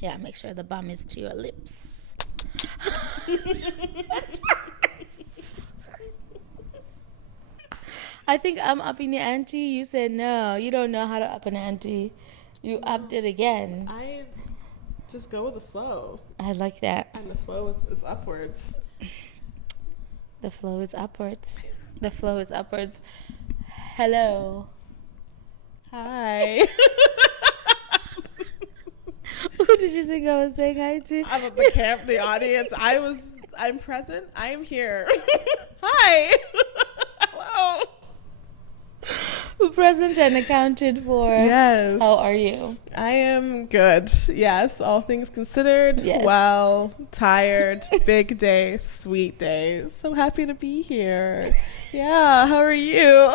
Yeah, make sure the bum is to your lips. I think I'm upping the ante. You said no. You don't know how to up an ante. You upped it again. I just go with the flow. I like that. And the flow is upwards. The flow is upwards. The flow is upwards. Hello. Hi. Who did you think I was saying hi to? I'm at the camp, the audience. I'm present. I am here. Hi. Hello. Present and accounted for. Yes. How are you? I am good. Yes. All things considered. Yes. Well, tired. Big day. Sweet day. So happy to be here. Yeah. How are you?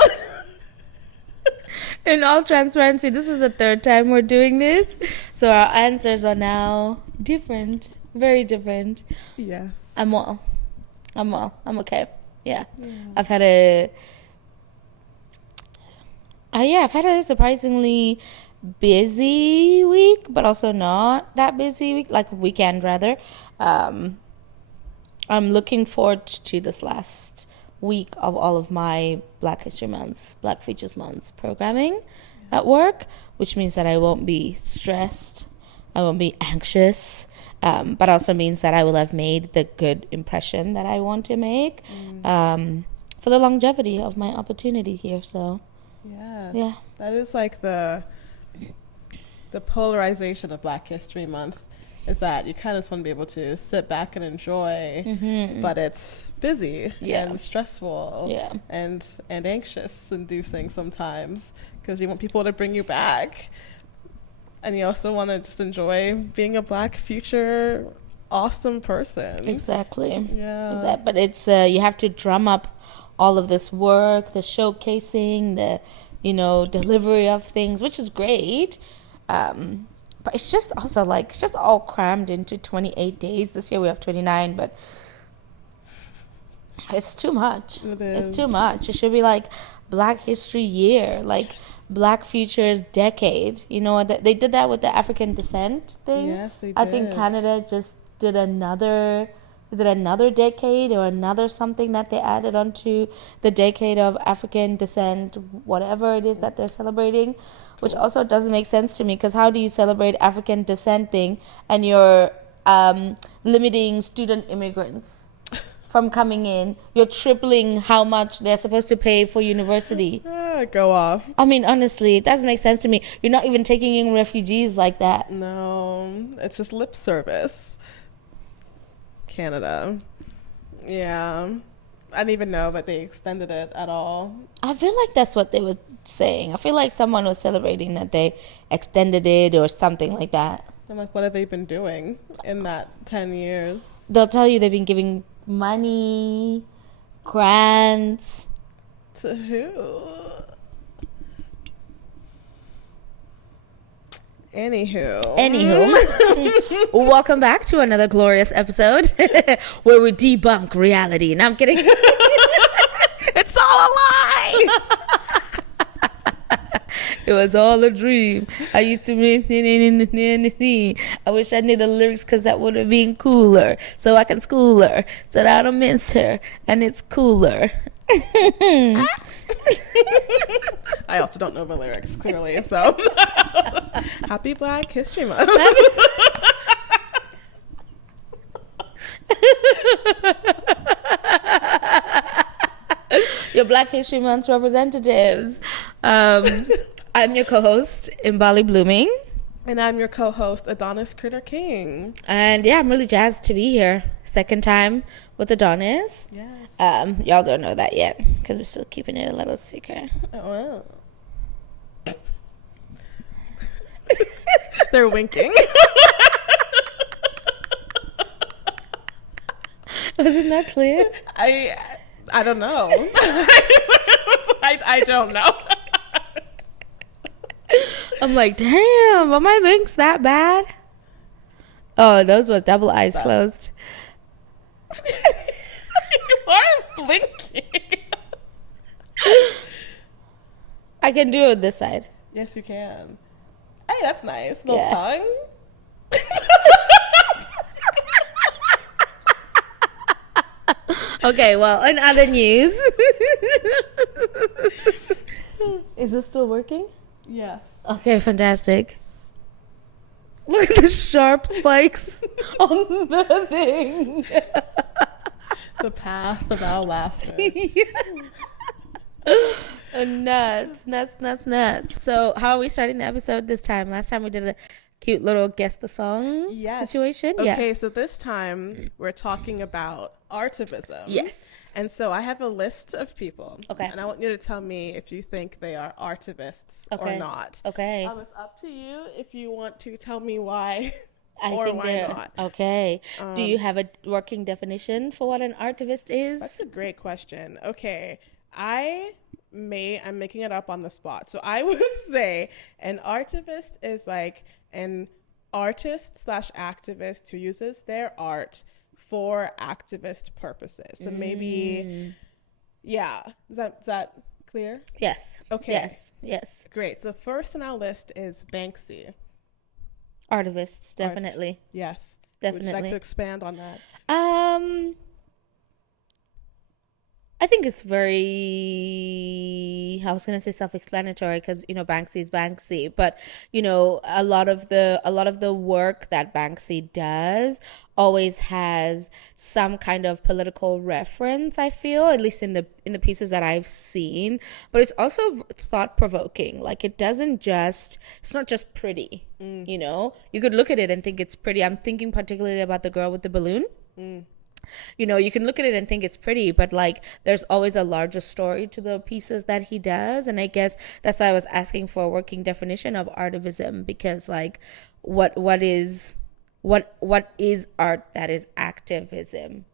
In all transparency, this is the third time we're doing this. So our answers are now different. Very different. Yes. I'm well. I'm okay. Yeah. I've had a surprisingly busy week, but also not that busy week, like weekend rather. I'm looking forward to this last week of all of my Black History Months, Black Features Months programming at work, which means that I won't be stressed, I won't be anxious, but also means that I will have made the good impression that I want to make for the longevity of my opportunity here. So yes. Yeah. That is like the polarization of Black History Month, is that you kind of just want to be able to sit back and enjoy, but it's busy and stressful and anxious inducing sometimes, because you want people to bring you back, and you also want to just enjoy being a Black future awesome person. Exactly. Yeah. But it's you have to drum up all of this work, the showcasing, the delivery of things, which is great. But it's just also it's just all crammed into 28 days. This year we have 29, but it's too much. It's too much. It should be like Black History Year, like Black Futures Decade. You know, they did that with the African descent thing. Yes, they did. I think Canada just did another decade or another something that they added onto the decade of African descent, whatever it is that they're celebrating, which also doesn't make sense to me, because how do you celebrate African descent thing and you're limiting student immigrants from coming in? You're tripling how much they're supposed to pay for university. Go off. I mean, honestly, it doesn't make sense to me. You're not even taking in refugees like that. No, it's just lip service. Canada. Yeah. I didn't even know that they extended it at all. I feel like that's what they were saying. I feel like someone was celebrating that they extended it or something like that. I'm like, what have they been doing in that 10 years? They'll tell you they've been giving money, grants. To who? Anywho, welcome back to another glorious episode where we debunk reality. No, I'm kidding. It's all a lie. It was all a dream. I used to I wish I knew the lyrics, because that would have been cooler, so I can school her so that I don't miss her and it's cooler. I also don't know the lyrics clearly, so happy Black History Month. Your Black History Month representatives. I'm your co-host, Imbali Blooming. And I'm your co-host, Adonis Critter King. And yeah, I'm really jazzed to be here. Second time with Adonis. Yes. Y'all don't know that yet, because we're still keeping it a little secret. Oh, wow. They're winking. Was it not clear? I don't know. I don't know. I'm like, damn, are my winks that bad? Oh, those were double eyes closed. You are blinking. I can do it this side. Yes, you can. Hey, that's nice. Little tongue. Okay, well, in other news. Is this still working? Yes. Okay, fantastic. Look at the sharp spikes on the thing. The path of our laughter. Nuts. So how are we starting the episode this time? Last time we did a cute little guess the song situation. Okay, so this time we're talking about artivism. Yes. And so I have a list of people. Okay. And I want you to tell me if you think they are artivists or not. Okay. It's up to you if you want to tell me why or why not. Okay. Do you have a working definition for what an artivist is? That's a great question. Okay. I'm making it up on the spot. So I would say an artivist is like an artist / activist who uses their art for activist purposes. So maybe, yeah. Is that clear? Yes. Okay. Yes. Great. So first on our list is Banksy. Artivists, definitely. Yes. Definitely. Would you like to expand on that? I think it's very, I was going to say self-explanatory because, Banksy is Banksy, but, a lot of the work that Banksy does always has some kind of political reference, I feel, at least in the pieces that I've seen, but it's also thought-provoking. Like it's not just pretty, You could look at it and think it's pretty. I'm thinking particularly about the girl with the balloon. You can look at it and think it's pretty, but like there's always a larger story to the pieces that he does. And I guess that's why I was asking for a working definition of artivism, because like what is art that is activism,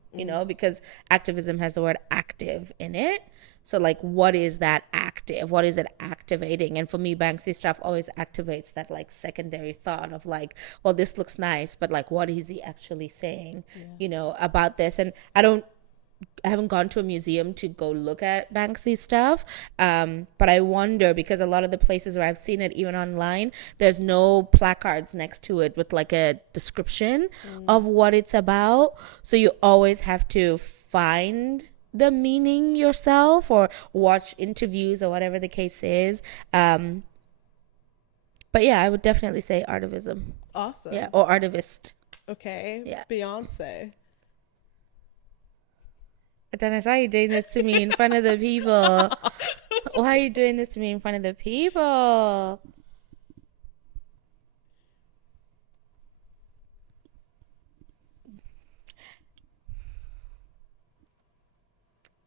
because activism has the word active in it. So like, what is that active? What is it activating? And for me, Banksy stuff always activates that like secondary thought of like, well, this looks nice, but like, what is he actually saying, about this? And I haven't gone to a museum to go look at Banksy stuff. But I wonder, because a lot of the places where I've seen it, even online, there's no placards next to it with like a description of what it's about. So you always have to find the meaning yourself or watch interviews or whatever the case is. But yeah, I would definitely say artivism. Awesome. Yeah, or artivist. Okay. Yeah. Beyonce. Dennis, why are you doing this to me in front of the people? Why are you doing this to me in front of the people?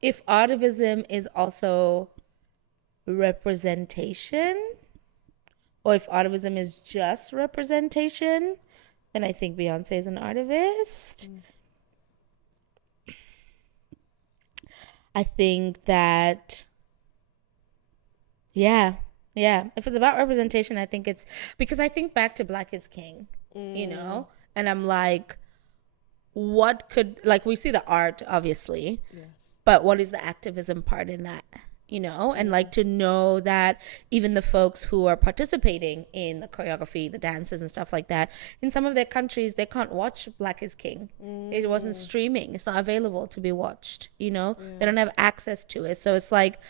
If artivism is also representation, or if artivism is just representation, then I think Beyonce is an artivist. I think that, yeah. If it's about representation, I think it's, because I think back to Black is King, and I'm like, what could, like, we see the art, obviously. Yes. But what is the activism part in that, and like to know that even the folks who are participating in the choreography, the dances and stuff like that, in some of their countries, they can't watch Black is King. It wasn't streaming. It's not available to be watched, They don't have access to it. So it's like,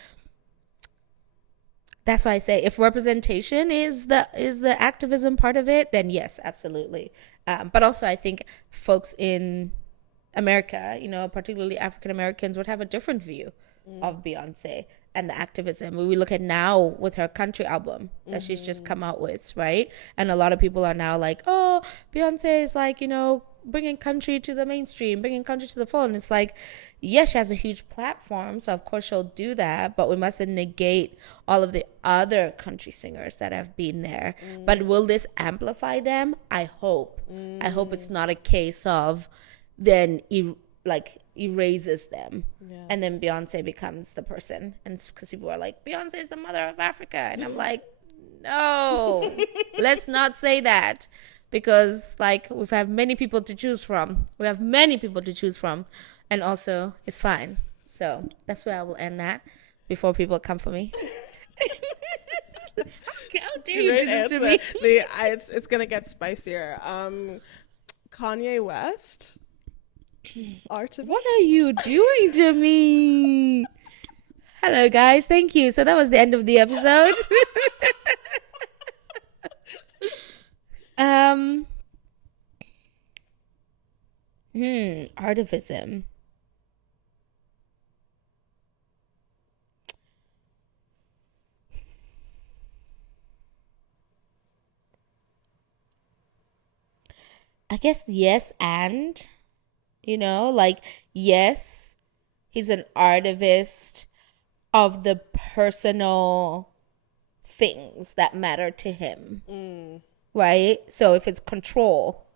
that's why I say if representation is the activism part of it, then yes, absolutely. But also I think folks in America, particularly African Americans, would have a different view of Beyonce and the activism. We look at now with her country album that she's just come out with, right? And a lot of people are now like, oh, Beyonce is like, bringing country to the mainstream, bringing country to the fore. And it's like, yes, she has a huge platform, so of course she'll do that, but we mustn't negate all of the other country singers that have been there. But will this amplify them? I hope. I hope it's not a case of then erases them. Yes. And then Beyonce becomes the person. And because people are like, Beyonce is the mother of Africa. And I'm like, no, let's not say that. Because like we have many people to choose from. And also it's fine. So that's where I will end that before people come for me. How dare you do this to me? It's going to get spicier. Kanye West. Artivist. What are you doing to me? Hello, guys. Thank you. So that was the end of the episode. Artivism. I guess yes, and like, yes, he's an artivist of the personal things that matter to him, right? So if it's control,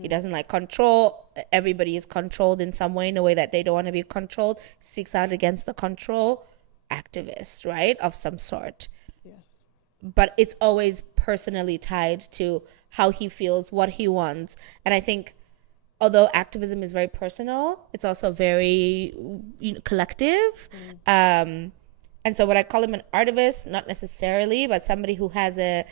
he doesn't like control. Everybody is controlled in some way, in a way that they don't want to be controlled. Speaks out against the control. Activist, right, of some sort. Yes. But it's always personally tied to how he feels, what he wants. And I think although activism is very personal, it's also very collective. And so would I call him an artivist? Not necessarily, but somebody who has a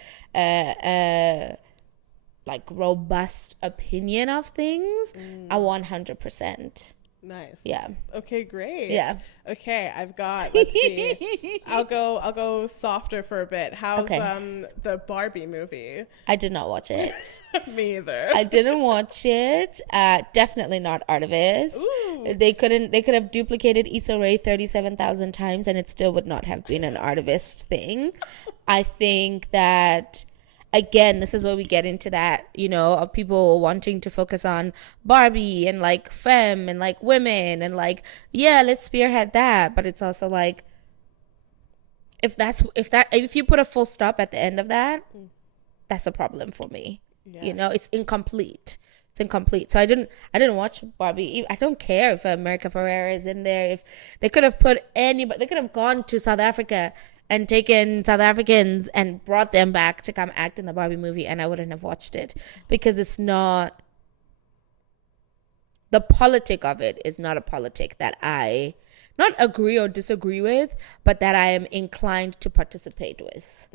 like robust opinion of things. A 100%. Nice. Yeah. Okay, great. Yeah. Okay, I've got, let's see. I'll go softer for a bit. How's the Barbie movie? I did not watch it. Me either. I didn't watch it. Definitely not artivist. Ooh. They could have duplicated Issa Rae 37,000 times and it still would not have been an artivist thing. I think that, again, this is where we get into that, of people wanting to focus on Barbie and like femme and like women and like, yeah, let's spearhead that. But it's also like, if you put a full stop at the end of that, that's a problem for me. Yes. It's incomplete. So I didn't watch Barbie. I don't care if America Ferrera is in there. If they could have put anybody, they could have gone to South Africa and taken South Africans and brought them back to come act in the Barbie movie, and I wouldn't have watched it, because it's not, the politic of it is not a politic that I not agree or disagree with, but that I am inclined to participate with.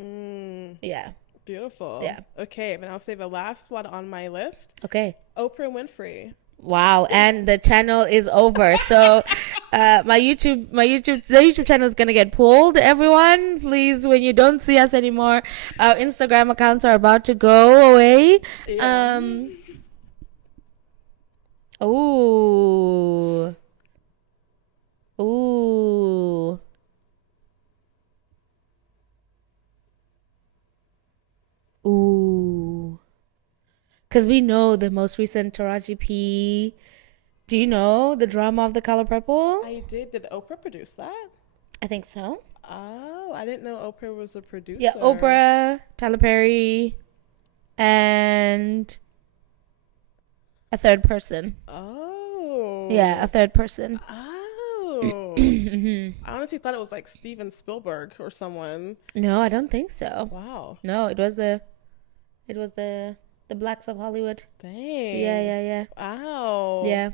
Yeah. Beautiful. Yeah. Okay, but I'll say the last one on my list. Okay. Oprah Winfrey. Wow, and the channel is over. So the YouTube channel is gonna get pulled. Everyone, please, when you don't see us anymore, our Instagram accounts are about to go away. Yeah. Ooh. Because we know the most recent Taraji P. Do you know the drama of The Color Purple? I did. Did Oprah produce that? I think so. Oh, I didn't know Oprah was a producer. Yeah, Oprah, Tyler Perry, and a third person. Oh. Yeah, a third person. Oh. I honestly thought it was like Steven Spielberg or someone. No, I don't think so. Wow. No, it was the blacks of Hollywood. Dang. Yeah. Wow. Yeah.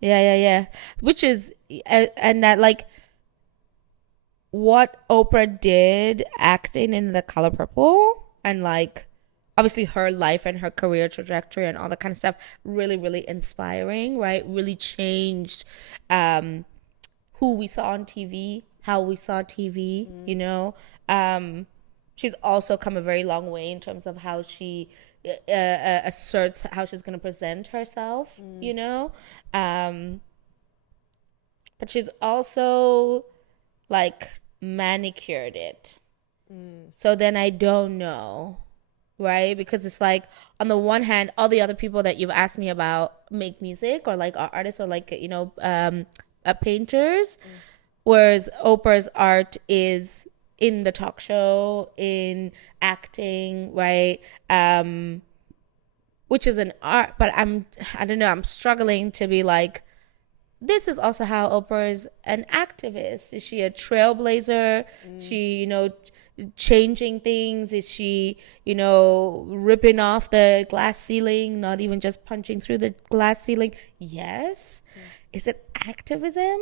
Yeah. Which is, and that, like, what Oprah did acting in The Color Purple, and like obviously her life and her career trajectory and all that kind of stuff, really, really inspiring, right? Really changed who we saw on TV, how we saw TV, she's also come a very long way in terms of how she asserts how she's going to present herself, but she's also like manicured it. So then I don't know, right? Because it's like, on the one hand, all the other people that you've asked me about make music, or like are artists, or like, painters, whereas Oprah's art is in the talk show, in acting, right? Which is an art, but I don't know, I'm struggling to be like, this is also how Oprah is an activist. Is she a trailblazer? She, changing things? Is she, ripping off the glass ceiling, not even just punching through the glass ceiling? Yes. Is it activism?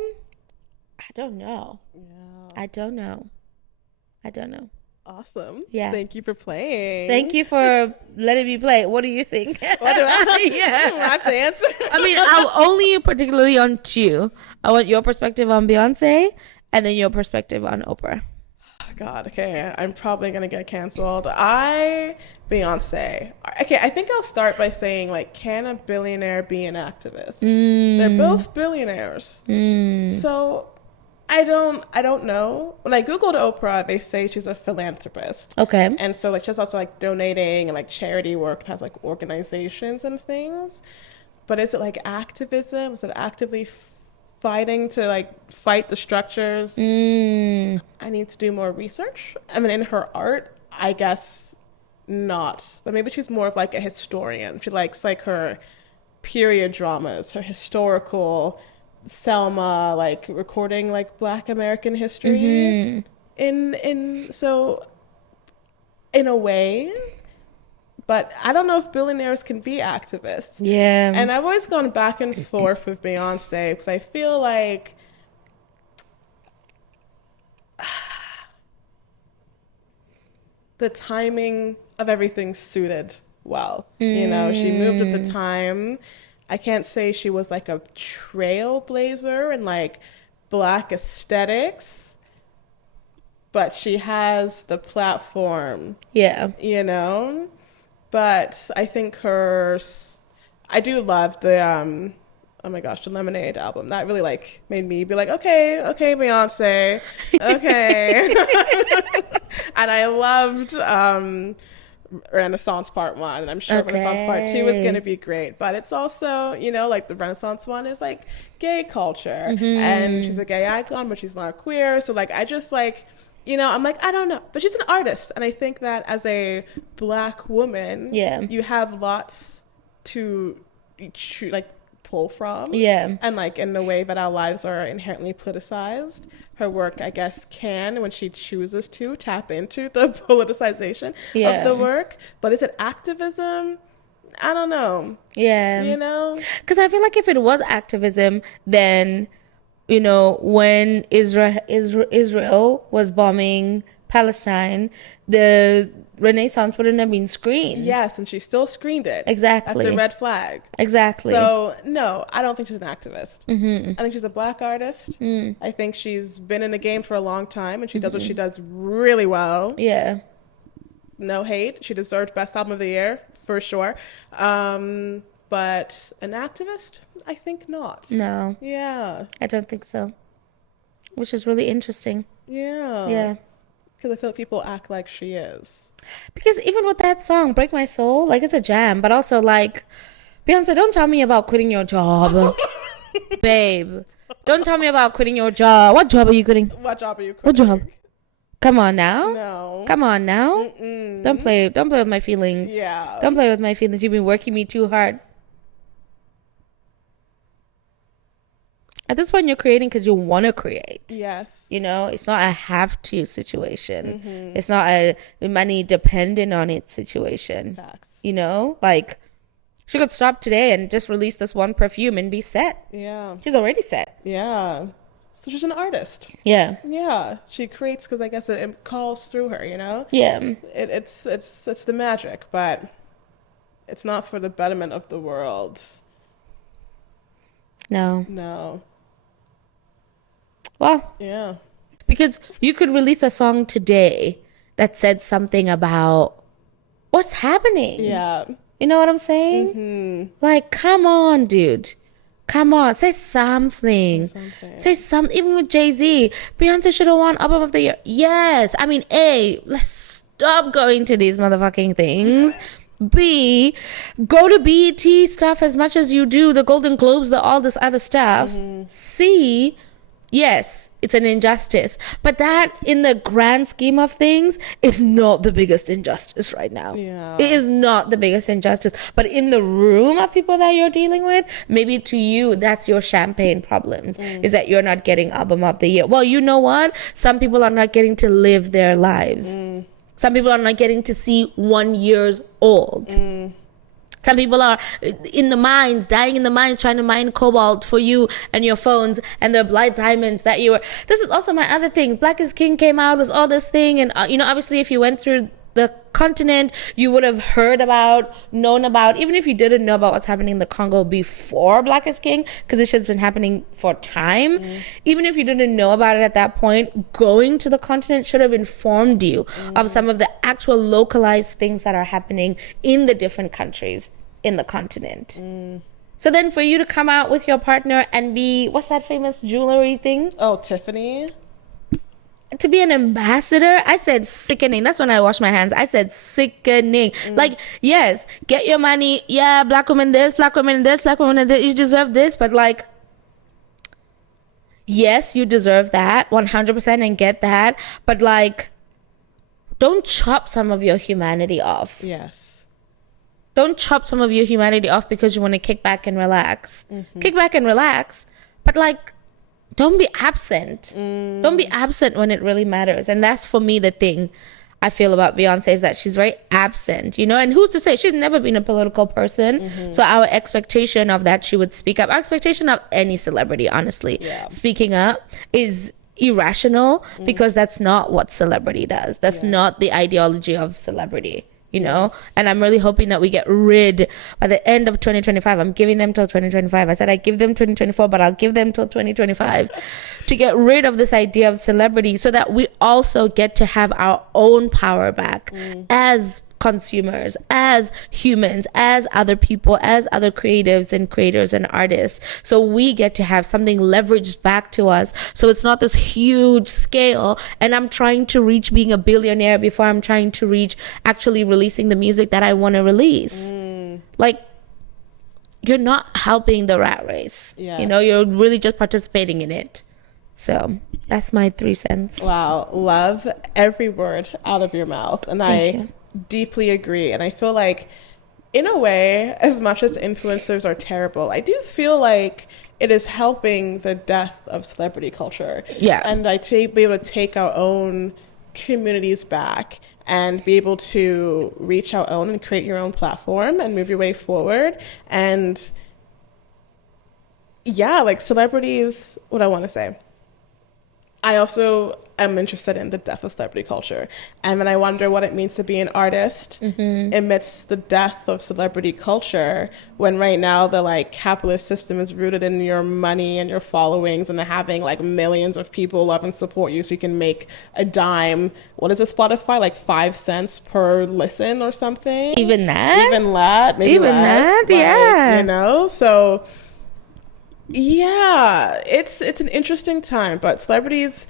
I don't know. Yeah. I don't know. Awesome. Yeah. Thank you for playing. Thank you for letting me play. What do you think? What do I? Yeah. I have to answer. I mean, I'll only particularly on two. I want your perspective on Beyonce and then your perspective on Oprah. God, okay. I'm probably going to get canceled. Beyonce. Okay, I think I'll start by saying, like, can a billionaire be an activist? They're both billionaires. So I don't know. When I Googled Oprah, they say she's a philanthropist. Okay. And so, like, she's also, like, donating and, like, charity work, has, like, organizations and things. But is it, like, activism? Is it actively fighting to, like, fight the structures? I need to do more research. I mean, in her art, I guess not. But maybe she's more of, like, a historian. She likes, like, her period dramas, her historical Selma, like, recording, like, Black American history. So in a way, but I don't know if billionaires can be activists. Yeah. And I've always gone back and forth with Beyonce because I feel like the timing of everything suited well. You know, she moved at the time. I can't say she was like a trailblazer in like Black aesthetics, but she has the platform. Yeah. You know? But I think I do love the, oh my gosh, the Lemonade album. That really, like, made me be like, okay, Beyonce, okay. And I loved Renaissance Part 1, and I'm sure Renaissance Part 2 is going to be great. But it's also, you know, like, the Renaissance one is, like, gay culture. And she's a gay icon, but she's not queer. So, like, I just, like, you know, I'm like, I don't know. But she's an artist. And I think that as a Black woman, you have lots to, like, pull from. Yeah. And, like, in the way that our lives are inherently politicized, her work, I guess, can, when she chooses to, tap into the politicization of the work. But is it activism? I don't know. Yeah. You know? Because I feel like if it was activism, then, you know, when Israel was bombing Palestine, the Renaissance wouldn't have been screened. Yes, and she still screened it. Exactly. That's a red flag. Exactly. So, no, I don't think she's an activist. I think she's a Black artist. I think she's been in the game for a long time, and she does what she does really well. Yeah. No hate. She deserved Best Album of the Year, for sure. But an activist? I think not. No. Yeah. I don't think so. Which is really interesting. Yeah. Yeah. Because I feel like people act like she is. Because even with that song, Break My Soul, like, it's a jam. But also, like, Beyonce, don't tell me about quitting your job. Babe. Don't tell me about quitting your job. What job are you quitting? What job are you What quitting? job? Come on now. No. Come on now. Don't play with my feelings. Yeah. Don't play with my feelings. You've been working me too hard. At this point, you're creating because you want to create. Yes. You know, it's not a have to situation. It's not a money dependent on it situation. Facts. You know, like, she could stop today and just release this one perfume and be set. Yeah. She's already set. Yeah. So she's an artist. Yeah. Yeah. She creates because I guess it calls through her, you know? Yeah. It's the magic, but it's not for the betterment of the world. No. No. Well, yeah. Because you could release a song today that said something about what's happening. Yeah. You know what I'm saying? Like, come on, dude. Come on. Say something. Say something. Even with Jay-Z, Beyonce should have won Album of the Year. Yes. I mean, A, let's stop going to these motherfucking things. B, go to BET stuff as much as you do the Golden Globes, all this other stuff. C, yes, it's an injustice, but that in the grand scheme of things is not the biggest injustice right now. Yeah. It is not the biggest injustice, but in the room of people that you're dealing with, maybe to you, that's your champagne problems, is that you're not getting Album of the Year. Well, you know what? Some people are not getting to live their lives. Some people are not getting to see 1 year old. Some Some people are in the mines, dying in the mines, trying to mine cobalt for you and your phones and their blood diamonds that you were. This is also my other thing. Black is King came out, was all this thing. And, obviously if you went through the continent, you would have heard about, known about, even if you didn't know about what's happening in the Congo before Black is King, because this shit's been happening for time. Even if you didn't know about it at that point, going to the continent should have informed you of some of the actual localized things that are happening in the different countries in the continent. So then for you to come out with your partner and be, what's that famous jewelry thing? Oh, Tiffany. To be an ambassador, I said sickening. That's when I wash my hands. I said sickening. Like, yes, get your money. Yeah, black women this, black women this, black women this. You deserve this. But like, yes, you deserve that 100% and get that. But like, don't chop some of your humanity off. Yes. Don't chop some of your humanity off because you want to kick back and relax. Kick back and relax. But like, don't be absent. Don't be absent when it really matters. And that's for me the thing I feel about Beyonce, is that she's very absent, and who's to say? She's never been a political person. So our expectation of that she would speak up, our expectation of any celebrity, honestly, speaking up is irrational, because that's not what celebrity does. That's not the ideology of celebrity. And I'm really hoping that we get rid by the end of 2025. I'm giving them till 2025. I said I give them 2024, but I'll give them till 2025 to get rid of this idea of celebrity, so that we also get to have our own power back as consumers, as humans, as other people, as other creatives and creators and artists. So we get to have something leveraged back to us. So it's not this huge scale, and I'm trying to reach being a billionaire before I'm trying to reach actually releasing the music that I want to release. Like, you're not helping the rat race. You're really just participating in it. So that's my 3 cents. Wow. Love every word out of your mouth. And Thank I you. Deeply agree. And I feel like, in a way, as much as influencers are terrible, I do feel like it is helping the death of celebrity culture. Yeah. And be able to take our own communities back and be able to reach our own and create your own platform and move your way forward. And yeah, like, celebrities, what I want to say, I also am interested in the death of celebrity culture. And then I wonder what it means to be an artist amidst the death of celebrity culture, when right now the capitalist system is rooted in your money and your followings and having millions of people love and support you so you can make a dime. What is it, Spotify? 5 cents per listen or something? Even that? Even that? Maybe Even less. that? Yeah. So yeah, it's an interesting time, but celebrities,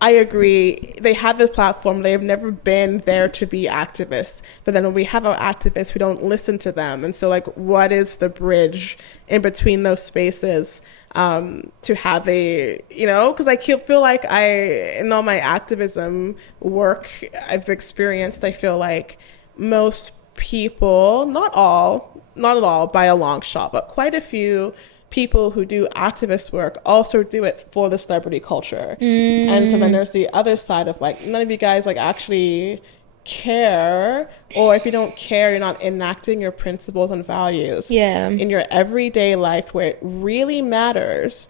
I agree, they have this platform. They've never been there to be activists, but then when we have our activists, we don't listen to them. And so what is the bridge in between those spaces to have because I feel like in all my activism work I've experienced, I feel like most people, not at all by a long shot, but quite a few people who do activist work also do it for the celebrity culture. And so then there's the other side of none of you guys actually care, or if you don't care, you're not enacting your principles and values in your everyday life where it really matters.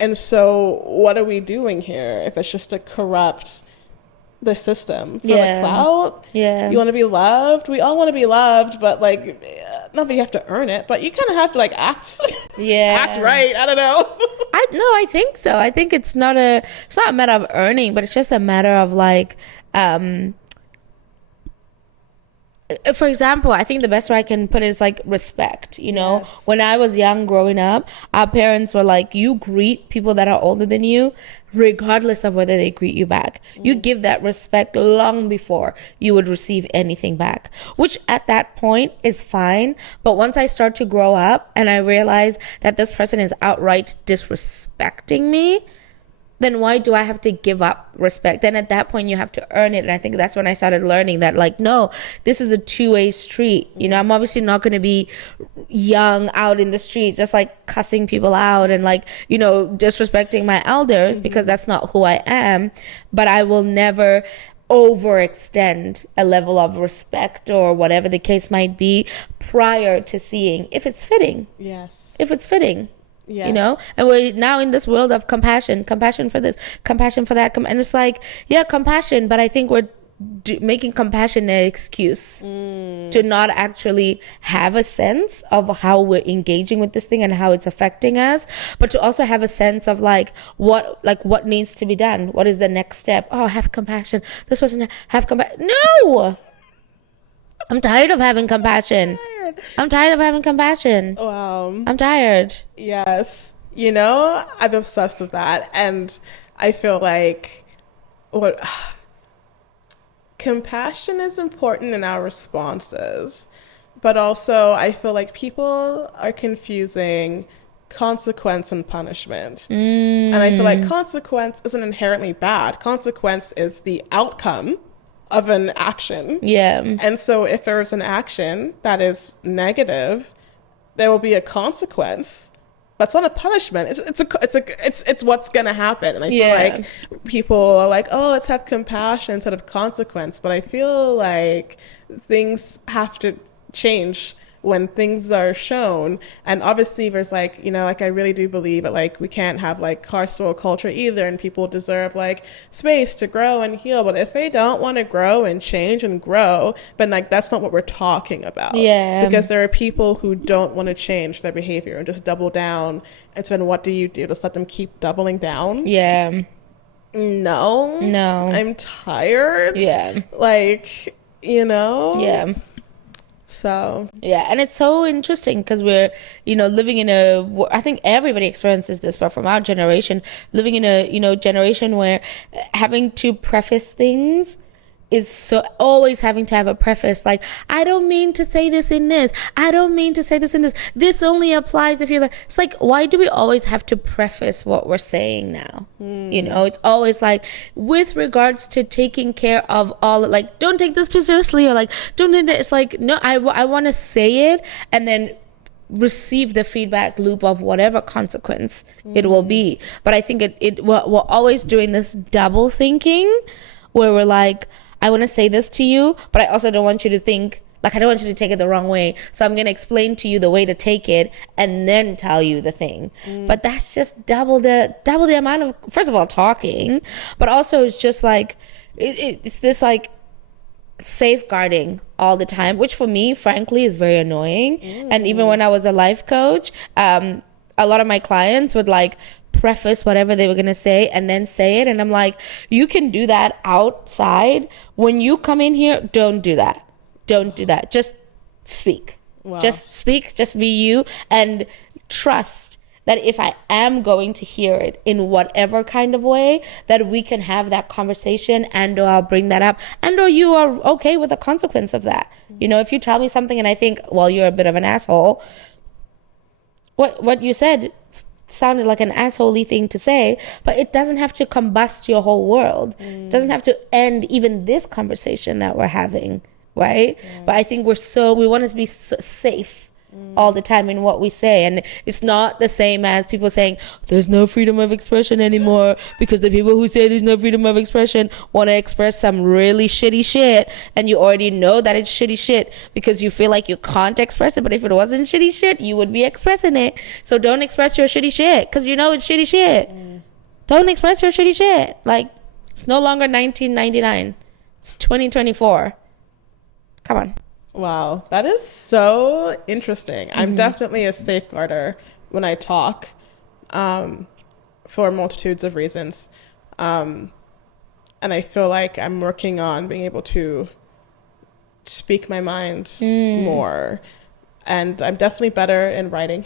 And so what are we doing here if it's just to corrupt the system for clout? You want to be loved, we all want to be loved, but not that you have to earn it, but you kind of have to act act right. I don't know. I think so. I think it's not a matter of earning, but it's just a matter of for example, I think the best way I can put it is respect. Yes. When I was young growing up, our parents were you greet people that are older than you regardless of whether they greet you back. You give that respect long before you would receive anything back, which at that point is fine. But once I start to grow up and I realize that this person is outright disrespecting me, then why do I have to give up respect? Then at that point you have to earn it. And I think that's when I started learning that no, this is a two-way street. I'm obviously not going to be young out in the street just cussing people out and disrespecting my elders, because that's not who I am. But I will never overextend a level of respect or whatever the case might be prior to seeing if it's fitting. Yes. If it's fitting. Yes. You know, and we're now in this world of compassion for this, compassion for that, and it's like, yeah, compassion, but I think we're making compassion an excuse to not actually have a sense of how we're engaging with this thing and how it's affecting us, but to also have a sense of like what needs to be done. What is the next step? Oh, have compassion. This person have compassion. No, I'm tired of having compassion. I'm tired of having compassion. Wow. I'm tired. Yes. You know, I'm obsessed with that, and I feel like compassion is important in our responses, but also I feel like people are confusing consequence and punishment. And I feel like consequence isn't inherently bad. Consequence is the outcome of an action. Yeah. And so if there's an action that is negative, there will be a consequence. That's not a punishment. It's what's gonna happen. And I feel like people are like, oh, let's have compassion instead of consequence. But I feel like things have to change when things are shown. And obviously there's like, you know, like I really do believe that like we can't have like carceral culture either, and people deserve like space to grow and heal. But if they don't want to grow and change and grow, then like that's not what we're talking about. Yeah. Because there are people who don't want to change their behavior and just double down. And so then what do? Just let them keep doubling down? Yeah. No. I'm tired. Yeah. Like, you know? Yeah. So yeah, and it's so interesting because we're, you know, living in I think everybody experiences this, but from our generation, living in a, you know, generation where having to preface things is so, always having to have a preface, like, I don't mean to say this in this, I don't mean to say this in this, this only applies if you're like, it's like, why do we always have to preface what we're saying now? You know, it's always like, with regards to taking care of all, like, don't take this too seriously, or like, don't do this. It's like, no, I want to say it and then receive the feedback loop of whatever consequence it will be. But I think we're always doing this double thinking where we're like, I want to say this to you, but I also don't want you to think, like, I don't want you to take it the wrong way. So I'm going to explain to you the way to take it and then tell you the thing. But that's just double the amount of, first of all, talking, but also it's just like, it's this like safeguarding all the time, which for me, frankly, is very annoying. And even when I was a life coach, a lot of my clients would like preface whatever they were going to say and then say it. And I'm like, you can do that outside. When you come in here, don't do that. Don't do that. Just speak. Wow. Just speak. Just be you. And trust that if I am going to hear it in whatever kind of way, that we can have that conversation, and or I'll bring that up, and or you are okay with the consequence of that. You know, if you tell me something and I think, well, you're a bit of an asshole, what you said sounded like an assholey thing to say, but it doesn't have to combust your whole world. It doesn't have to end even this conversation that we're having, right? But I think we want to be so safe all the time in what we say, and it's not the same as people saying there's no freedom of expression anymore, because the people who say there's no freedom of expression want to express some really shitty shit, and you already know that it's shitty shit because you feel like you can't express it. But if it wasn't shitty shit, you would be expressing it. So don't express your shitty shit because you know it's shitty shit. Don't express your shitty shit. Like, it's no longer 1999, it's 2024. Come on. Wow, that is so interesting. I'm definitely a safeguarder when I talk, for multitudes of reasons. And I feel like I'm working on being able to speak my mind more. And I'm definitely better in writing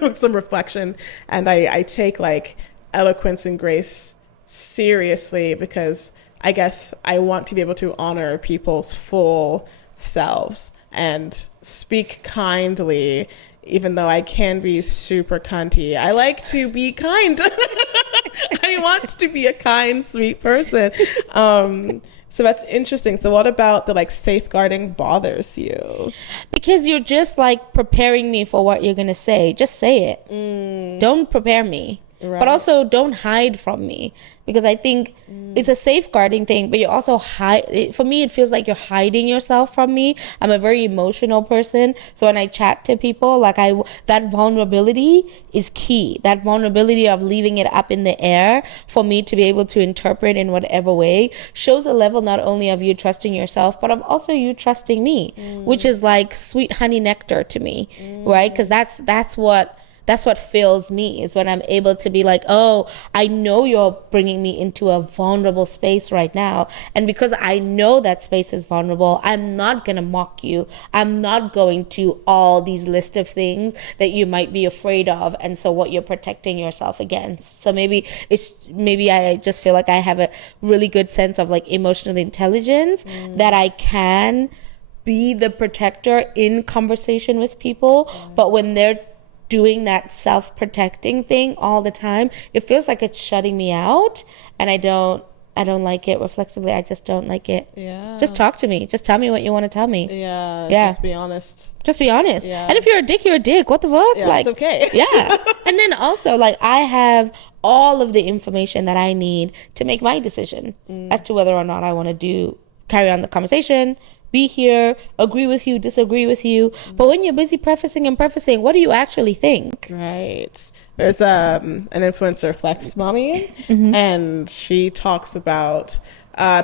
with some reflection. And I take like eloquence and grace seriously because I guess I want to be able to honor people's full selves and speak kindly, even though I can be super cunty. I like to be kind. I want to be a kind, sweet person. So that's interesting. So what about the like safeguarding bothers you? Because you're just like preparing me for what you're gonna say. Just say it. Don't prepare me. but also don't hide from me, because I think it's a safeguarding thing, but you also hide. For me, it feels like you're hiding yourself from me. I'm a very emotional person, so when I chat to people, like that vulnerability is key. That vulnerability of leaving it up in the air for me to be able to interpret in whatever way shows a level not only of you trusting yourself, but of also you trusting me, which is like sweet honey nectar to me, right? Because that's what fills me, is when I'm able to be like, oh, I know you're bringing me into a vulnerable space right now. And because I know that space is vulnerable, I'm not going to mock you. I'm not going to all these list of things that you might be afraid of. And so what you're protecting yourself against. So maybe I just feel like I have a really good sense of like emotional intelligence that I can be the protector in conversation with people. But when they're doing that self-protecting thing all the time, it feels like it's shutting me out, and I don't like it. Reflexively, I just don't like it. Yeah. Just talk to me. Just tell me what you want to tell me. Yeah. Just be honest. Just be honest. Yeah. And if you're a dick, you're a dick. What the fuck? Yeah, like, it's okay. Yeah. And then also, like, I have all of the information that I need to make my decision as to whether or not I want to carry on the conversation, be here, agree with you, disagree with you. But when you're busy prefacing, what do you actually think? Right. There's an influencer, Flex Mommy, and she talks about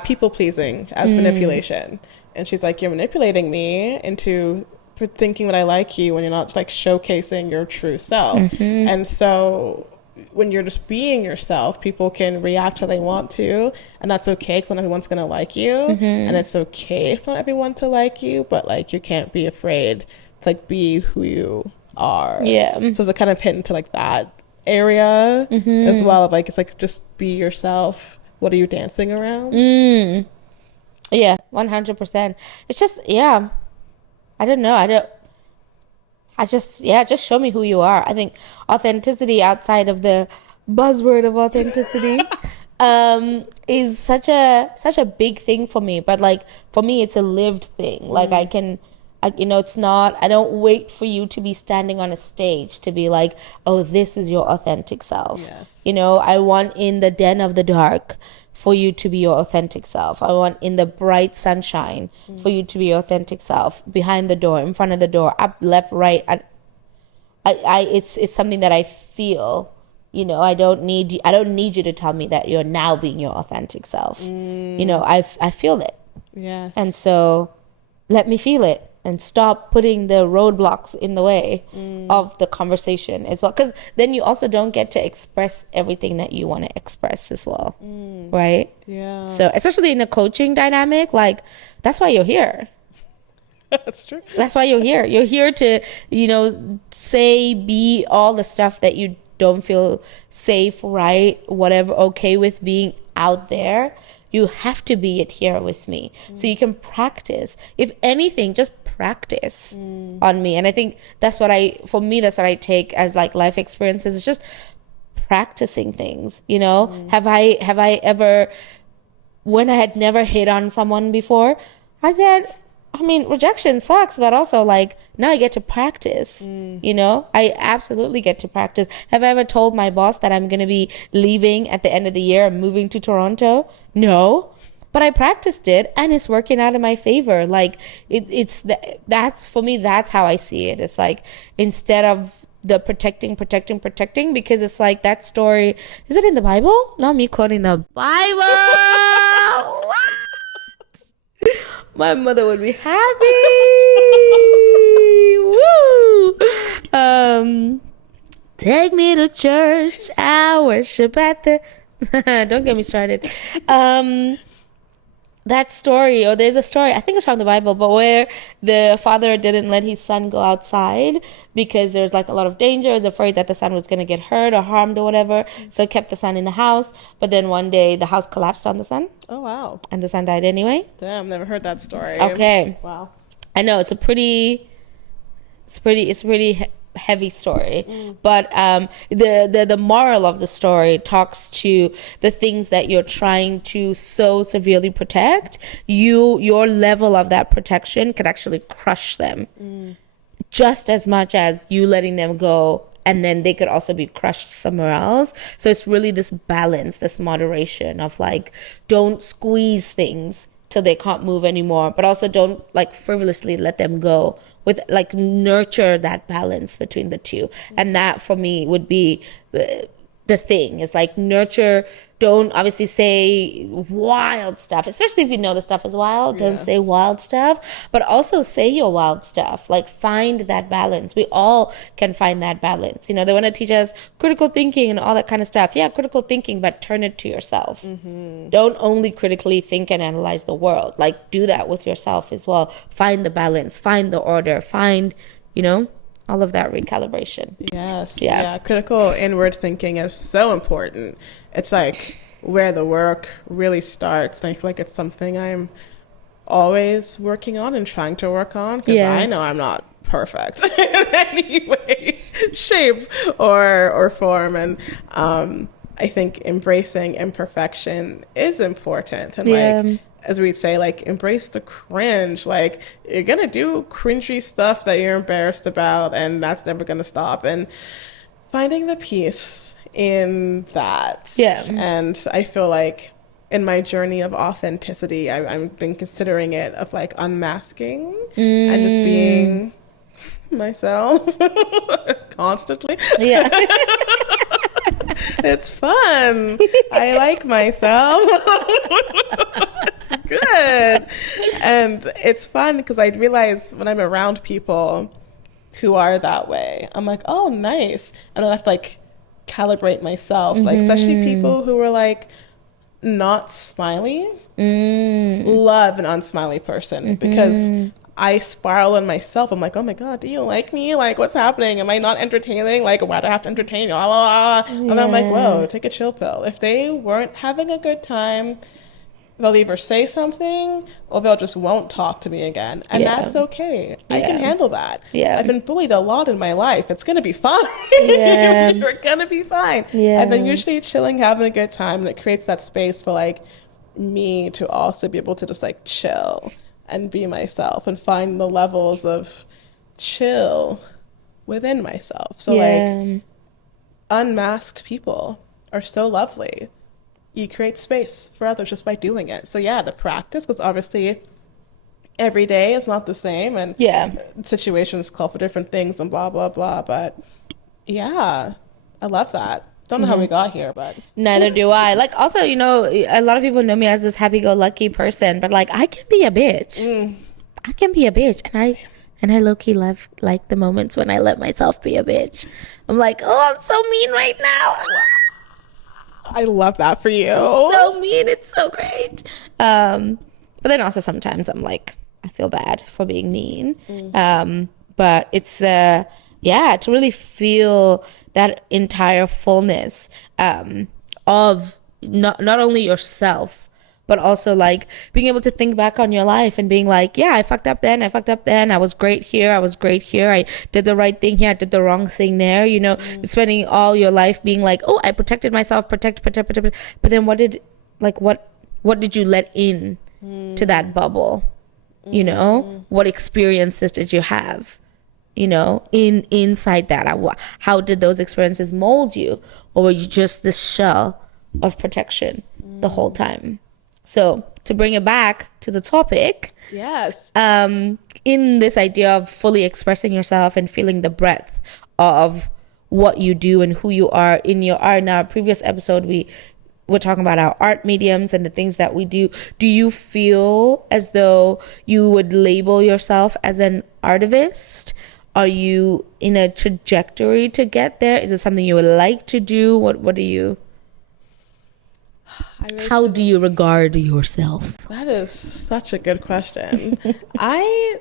people pleasing as manipulation. And she's like, you're manipulating me into thinking that I like you when you're not like showcasing your true self. And so when you're just being yourself, people can react how they want to, and that's okay, because not everyone's gonna like you, and it's okay if not everyone to like you, but like you can't be afraid to like be who you are. So it's a kind of hint into like that area as well, of like, it's like, just be yourself. What are you dancing around? Yeah, 100%. It's just, I don't know. Just show me who you are. I think authenticity, outside of the buzzword of authenticity, is such a big thing for me. But like, for me, it's a lived thing. Like it's not, I don't wait for you to be standing on a stage to be like, oh, this is your authentic self. Yes. I want in the den of the dark for you to be your authentic self. I want in the bright sunshine for you to be your authentic self. Behind the door, in front of the door, up, left, right. It's something that I feel. I don't need you to tell me that you're now being your authentic self. I feel it. Yes. And so let me feel it, and stop putting the roadblocks in the way of the conversation as well. Because then you also don't get to express everything that you want to express as well. Right? Yeah. So especially in a coaching dynamic, like, that's why you're here. That's true. That's why you're here. You're here to, be all the stuff that you don't feel safe, right, whatever, okay with being out there. You have to be it here with me, so you can practice. If anything, just practice on me. And I think that's what I take as like life experiences. It's just practicing things. Have I ever, when I had never hit on someone before, I said, rejection sucks, but also like, now I get to practice. I absolutely get to practice. Have I ever told my boss that I'm going to be leaving at the end of the year and moving to Toronto? No, but I practiced it, and it's working out in my favor. Like that's for me, that's how I see it. It's like, instead of the protecting, because it's like, that story, is it in the Bible? Not me quoting the Bible. My mother would be happy. Woo! Take me to church. I worship at the. Don't get me started. That story, or there's a story, I think it's from the Bible, but where the father didn't let his son go outside because there's like a lot of danger. He was afraid that the son was going to get hurt or harmed or whatever. So he kept the son in the house. But then one day the house collapsed on the son. Oh, wow. And the son died anyway. Damn, never heard that story. Okay. Wow. I know, it's a pretty heavy story, but the moral of the story talks to the things that you're trying to so severely protect. Your level of that protection could actually crush them, just as much as you letting them go and then they could also be crushed somewhere else. So it's really this balance, this moderation of like, don't squeeze things till they can't move anymore, but also don't like frivolously let them go. With like nurture that balance between the two. And that for me would be the thing, is like nurture. Don't obviously say wild stuff, especially if you know the stuff is wild. Don't say wild stuff, but also say your wild stuff. Like find that balance. We all can find that balance. You know, they want to teach us critical thinking and all that kind of stuff. Yeah, critical thinking, but turn it to yourself. Don't only critically think and analyze the world. Like do that with yourself as well. Find the balance, find the order, find, you know, all of that recalibration. Yes. Yeah. Critical inward thinking is so important. It's like where the work really starts. And I feel like it's something I'm always working on and trying to work on, because I know I'm not perfect in any way, shape, or form. And I think embracing imperfection is important. And like, as we say, like, embrace the cringe. Like, you're gonna do cringy stuff that you're embarrassed about, and that's never gonna stop. And finding the peace in that. And I feel like in my journey of authenticity, I've been considering it of like unmasking and just being myself constantly. It's fun. I like myself. It's good. And it's fun because I realize when I'm around people who are that way, I'm like, oh, nice. And I have to like calibrate myself, like especially people who are like not smiley. Love an unsmiley person because I spiral in myself. I'm like, oh my God, do you like me? Like, what's happening? Am I not entertaining? Like, why do I have to entertain you? And then I'm like, whoa, take a chill pill. If they weren't having a good time, they'll either say something or they'll just won't talk to me again. And that's okay. I can handle that. I've been bullied a lot in my life. It's going to be fine. You're going to be fine. And then usually chilling, having a good time, and it creates that space for like me to also be able to just like chill and be myself and find the levels of chill within myself. So like unmasked people are so lovely. You create space for others just by doing it. So the practice, because obviously every day is not the same, and situations call for different things and blah, blah, blah. But I love that. Don't know how we got here, but neither do I. Like, also, you know, a lot of people know me as this happy-go-lucky person, but like I can be a bitch. I can be a bitch, and I low-key love like the moments when I let myself be a bitch. I'm like, oh, I'm so mean right now. I love that for you. So mean, it's so great. But then also sometimes I'm like, I feel bad for being mean. But it's to really feel that entire fullness of not only yourself, but also like being able to think back on your life and being like, I fucked up then, I was great here, I did the right thing here, I did the wrong thing there, you know. Spending all your life being like, oh, I protected myself, protect, but then what did you let in to that bubble, you know? What experiences did you have, you know, inside that? How did those experiences mold you, or were you just this shell of protection the whole time? So to bring it back to the topic, in this idea of fully expressing yourself and feeling the breadth of what you do and who you are in your art. In our previous episode, we were talking about our art mediums and the things that we do. Do you feel as though you would label yourself as an artivist? Are you in a trajectory to get there? Is it something you would like to do? What do you... How do you regard yourself? That is such a good question. I'm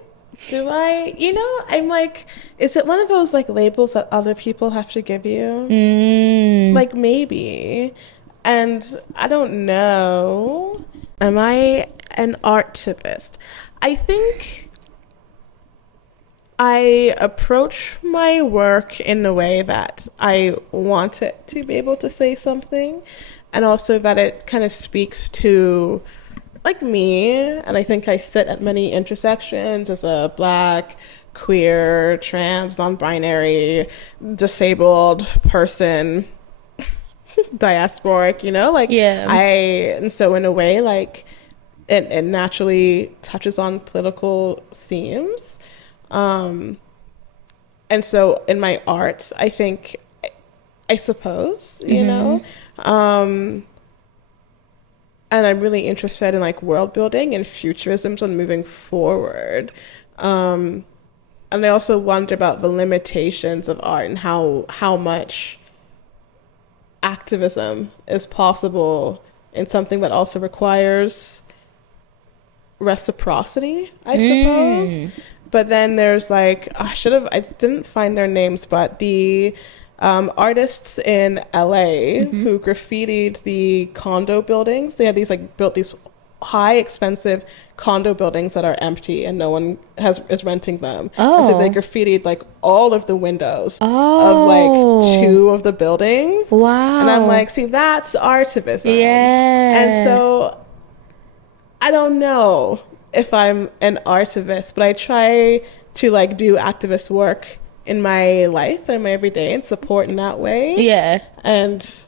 like, is it one of those like labels that other people have to give you? Like maybe. And I don't know. Am I an artivist? I think I approach my work in a way that I want it to be able to say something. And also that it kind of speaks to like me. And I think I sit at many intersections as a Black, queer, trans, non-binary, disabled person, diasporic, you know, like and so in a way, like it naturally touches on political themes. And so in my art, I think, I suppose, you know, and I'm really interested in like world building and futurisms and moving forward. And I also wonder about the limitations of art and how much activism is possible in something that also requires reciprocity, I suppose. But then there's like, I didn't find their names, but the artists in LA who graffitied the condo buildings. They had built these high expensive condo buildings that are empty and no one is renting them. And so they graffitied like all of the windows of like 2 of the buildings. Wow. And I'm like, see, that's artivism. Yeah. And so I don't know if I'm an artivist, but I try to like do activist work in my life and my everyday and support in that way. Yeah. And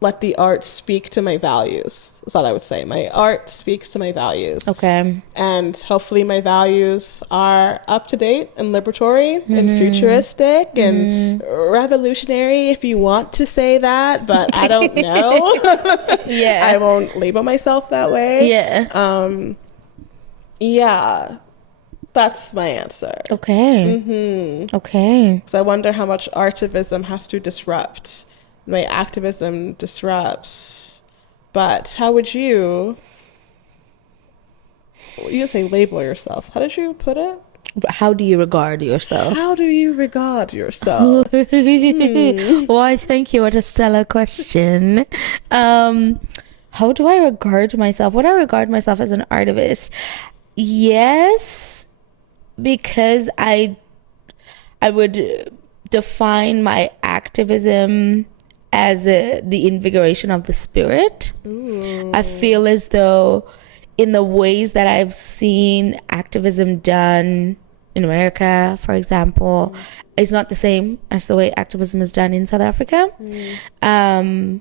let the art speak to my values. That's what I would say. My art speaks to my values. Okay. And hopefully my values are up to date and liberatory and futuristic and revolutionary, if you want to say that, but I don't know. I won't label myself that way. That's my answer. Okay. Okay. So I wonder how much artivism has to disrupt. My activism disrupts. But how would you didn't say label yourself. How did you put it? How do you regard yourself? How do you regard yourself? Why, thank you. What a stellar question. How do I regard myself? Would I regard myself as an artivist? Yes, because I would define my activism as the invigoration of the spirit. Ooh. I feel as though in the ways that I've seen activism done in America, for example, it's not the same as the way activism is done in South Africa. And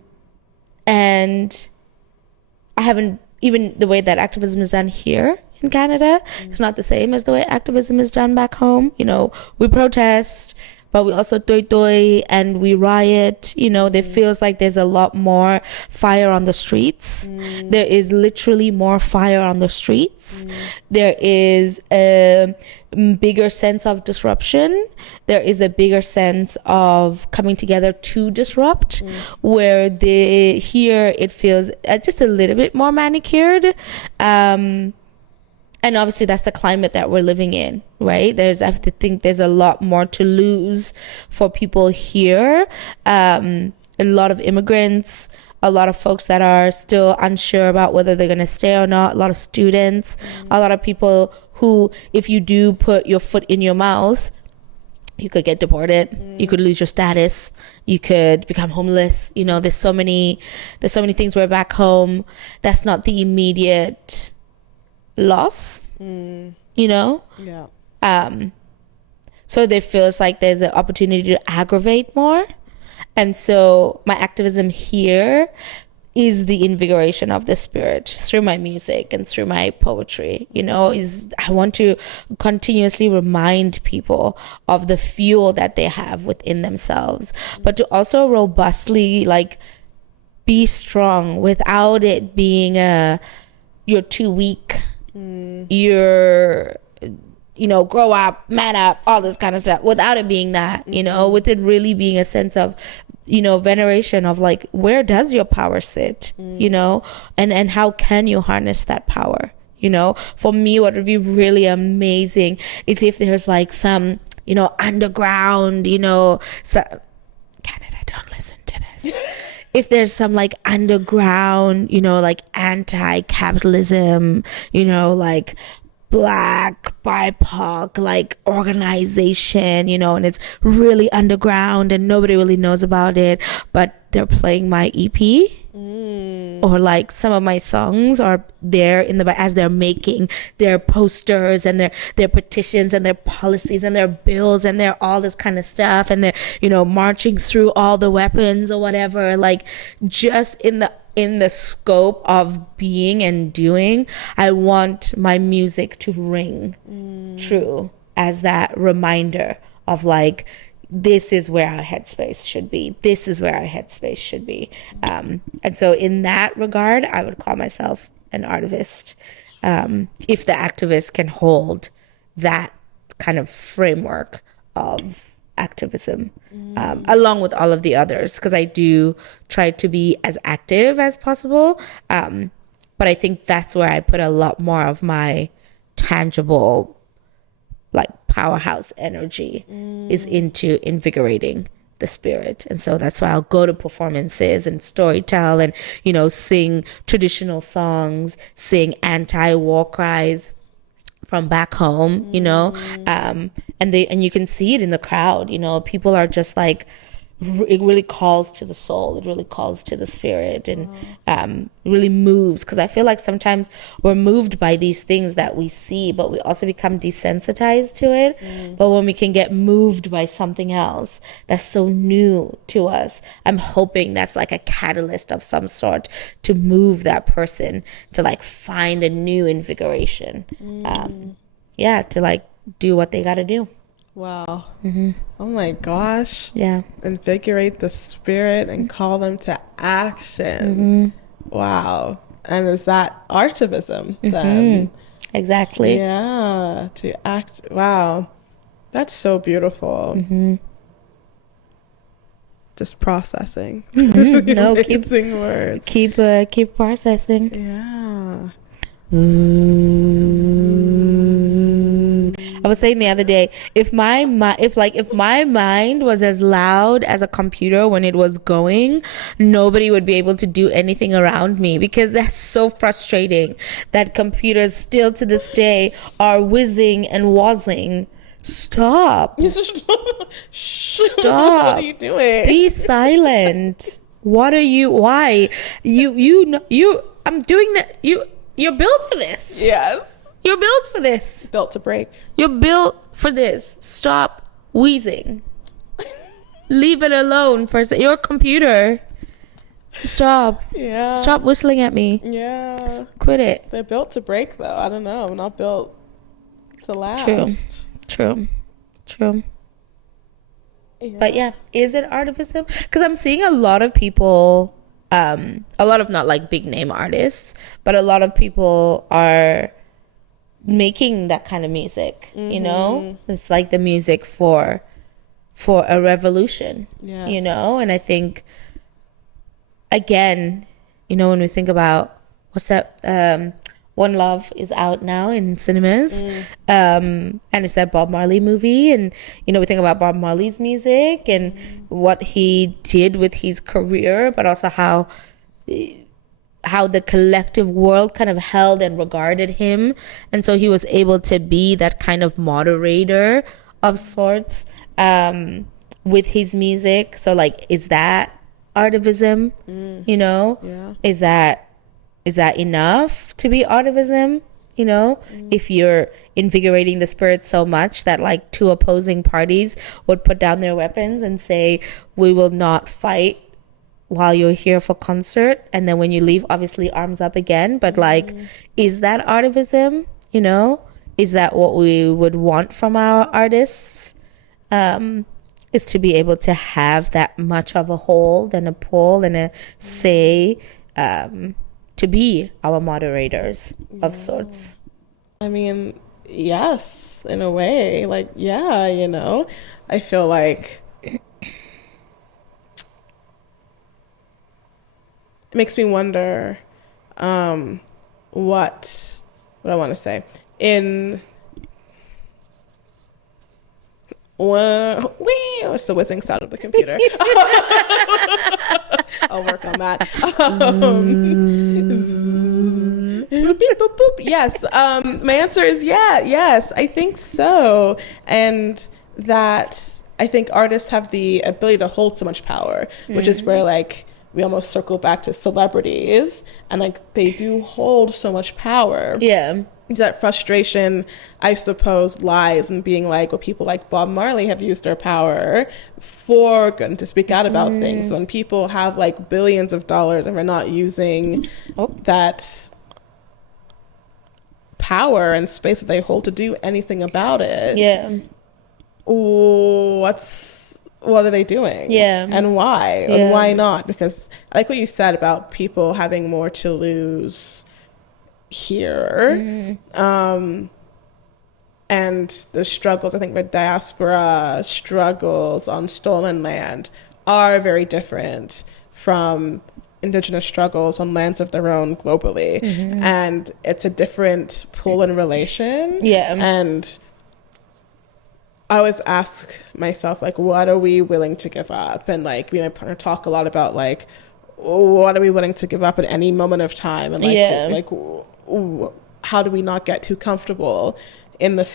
I haven't, even the way that activism is done here in Canada, it's not the same as the way activism is done back home. You know, we protest, but we also toy and we riot. You know, there feels like there's a lot more fire on the streets. There is literally more fire on the streets. There is a bigger sense of disruption. There is a bigger sense of coming together to disrupt, where here it feels just a little bit more manicured. And obviously that's the climate that we're living in, right? I have to think there's a lot more to lose for people here. A lot of immigrants, a lot of folks that are still unsure about whether they're going to stay or not, a lot of students, a lot of people who, if you do put your foot in your mouth, you could get deported, you could lose your status, you could become homeless. You know, there's so many things where back home, that's not the immediate loss, you know? So there feels like there's an opportunity to aggravate more. And so my activism here is the invigoration of the spirit through my music and through my poetry. You know, I want to continuously remind people of the fuel that they have within themselves, but to also robustly like be strong without it being you're too weak, you're, you know, grow up, man up, all this kind of stuff, without it being that, you know, with it really being a sense of, you know, veneration of like, where does your power sit, you know, and how can you harness that power? You know, for me, what would be really amazing is if there's like some, you know, underground, you know, Canada, don't listen to this. If there's some like underground, you know, like anti-capitalism, you know, like Black BIPOC like organization, you know, and it's really underground and nobody really knows about it, but they're playing my EP. Or like some of my songs are there in the as they're making their posters and their petitions and their policies and their bills and their all this kind of stuff, and they're, you know, marching through all the weapons or whatever, like just in the scope of being and doing, I want my music to ring true as that reminder of like, this is where our headspace should be. This is where our headspace should be. And so in that regard, I would call myself an artivist. If the activist can hold that kind of framework of activism, along with all of the others, because I do try to be as active as possible. But I think that's where I put a lot more of my tangible, like, powerhouse energy is into invigorating the spirit. And so that's why I'll go to performances and storytell and, you know, sing traditional songs, sing anti-war cries from back home, you know, and you can see it in the crowd, you know, people are just like, it really calls to the soul, it really calls to the spirit, and really moves, because I feel like sometimes we're moved by these things that we see, but we also become desensitized to it. But when we can get moved by something else that's so new to us, I'm hoping that's like a catalyst of some sort to move that person to like find a new invigoration, to like do what they got to do. Wow. Oh my gosh. Yeah. Invigorate the spirit and call them to action. Wow. And is that artivism then? Exactly. Yeah. To act. Wow. That's so beautiful. Just processing. No, Amazing words. Keep processing. Yeah. I was saying the other day, if my mind was as loud as a computer when it was going, nobody would be able to do anything around me, because that's so frustrating that computers still to this day are whizzing and wazzing. Stop. Stop. What are you doing? Be silent. Why? I'm doing that. You're built for this. Yes. You're built for this. Built to break. You're built for this. Stop wheezing. Leave it alone for a second. You're a computer. Stop. Yeah. Stop whistling at me. Yeah. Quit it. They're built to break, though. I don't know. Not built to last. True. Yeah. But yeah, is it artivism? Because I'm seeing a lot of people, a lot of not like big name artists, but a lot of people are making that kind of music. You know, it's like the music for a revolution. Yes. You know, and I think, again, you know, when we think about what's that, One Love is out now in cinemas, and it's that Bob Marley movie, and you know, we think about Bob Marley's music and what he did with his career, but also how the collective world kind of held and regarded him, and so he was able to be that kind of moderator of sorts with his music. So like, is that artivism? You know, is that enough to be artivism? You know, if you're invigorating the spirit so much that like two opposing parties would put down their weapons and say, we will not fight while you're here for concert, and then when you leave, obviously arms up again. But like, is that artivism? You know, is that what we would want from our artists? Is to be able to have that much of a hold and a pull and a say, to be our moderators of sorts. I mean, yes, in a way. Like, yeah, you know, I feel like it makes me wonder what I want to say. It's the whizzing sound of the computer. I'll work on that. Beep, boop, boop. Yes. My answer is yes, I think so. And that I think artists have the ability to hold so much power, which is where like we almost circle back to celebrities, and like they do hold so much power. Yeah. That frustration, I suppose, lies in being like, well, people like Bob Marley have used their power for good and to speak out about things. So when people have like billions of dollars and we're not using that power and space that they hold to do anything about it, what are they doing? And why? And why not? Because I like what you said about people having more to lose here. And the struggles, I think the diaspora struggles on stolen land are very different from indigenous struggles on lands of their own globally. And it's a different pull and relation. And I always ask myself, like, what are we willing to give up? And like, me and my partner talk a lot about like, what are we willing to give up at any moment of time? And like, how do we not get too comfortable in the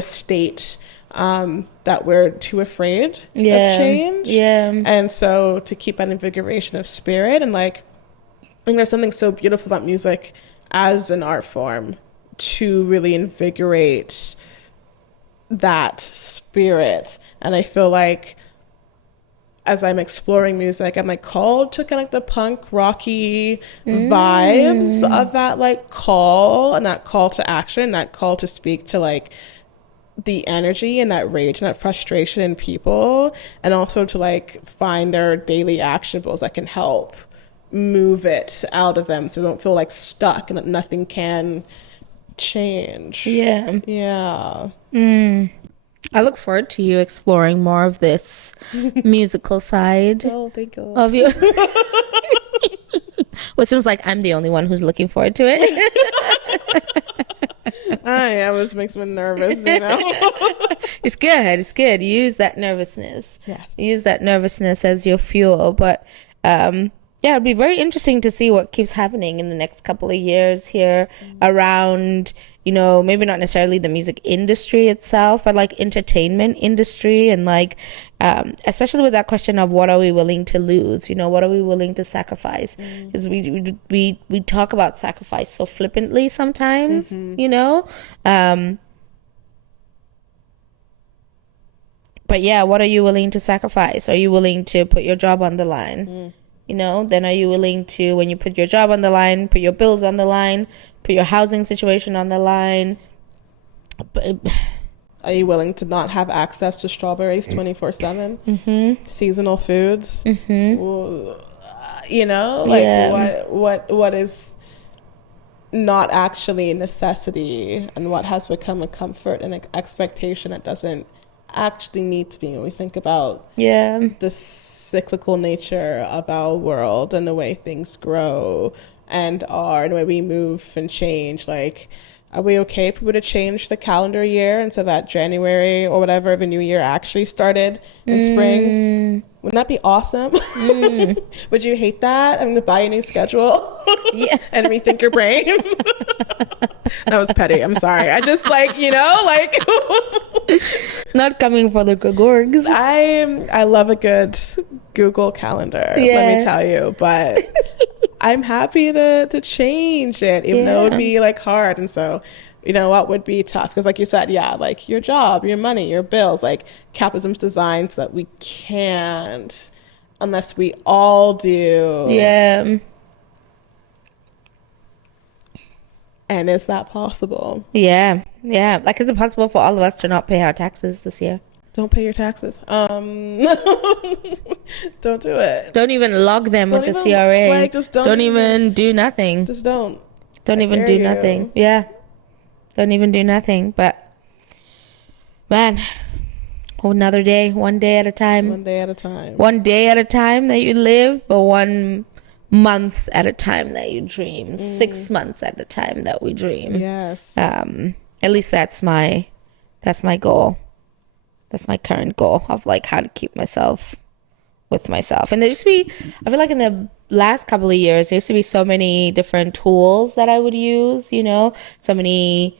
state that we're too afraid of change? And so to keep that invigoration of spirit, and like, I think there's something so beautiful about music as an art form to really invigorate that spirit. And I feel like as I'm exploring music, I'm like called to kind of the punk rocky vibes of that like call, and that call to action, that call to speak to like the energy and that rage and that frustration in people, and also to like find their daily actionables that can help move it out of them so we don't feel like stuck and that nothing can change. I look forward to you exploring more of this musical side of you. Well, it seems like I'm the only one who's looking forward to it. I always makes me nervous, you know. It's good. Use that nervousness. Use that nervousness as your fuel. But it'd be very interesting to see what keeps happening in the next couple of years here around, you know, maybe not necessarily the music industry itself, but like entertainment industry, and like especially with that question of what are we willing to lose, you know, what are we willing to sacrifice? Because we talk about sacrifice so flippantly sometimes, you know. But yeah, what are you willing to sacrifice? Are you willing to put your job on the line? You know, then are you willing to, when you put your job on the line, put your bills on the line, put your housing situation on the line? Are you willing to not have access to strawberries 24/7? Seasonal foods? You know, like what is not actually a necessity, and what has become a comfort and an expectation that doesn't actually need to be, when we think about the cyclical nature of our world and the way things grow and are, and the way we move and change. Like, are we okay if we were to change the calendar year, and so that January or whatever of a new year actually started in spring? Wouldn't that be awesome? Would you hate that? I'm gonna buy a new schedule and rethink your brain. That was petty. I'm sorry. I just like, you know, like not coming for the gorgs. I love a good Google calendar, let me tell you, but I'm happy to change it, even though it would be like hard. And so, you know, what would be tough? Because like you said, like your job, your money, your bills, like capitalism's designed so that we can't unless we all do. And is that possible? Like, is it possible for all of us to not pay our taxes this year? Don't pay your taxes. Don't do it. Don't even log them with the CRA. Like, just don't even do nothing. Just don't. Don't even do nothing. Don't even do nothing. But man, another day, one day at a time. One day at a time. One day at a time that you live, but 1 month at a time that you dream. 6 months at a time that we dream. Yes. At least that's my goal. That's my current goal of like how to keep myself with myself. And I feel like in the last couple of years, there used to be so many different tools that I would use, you know, so many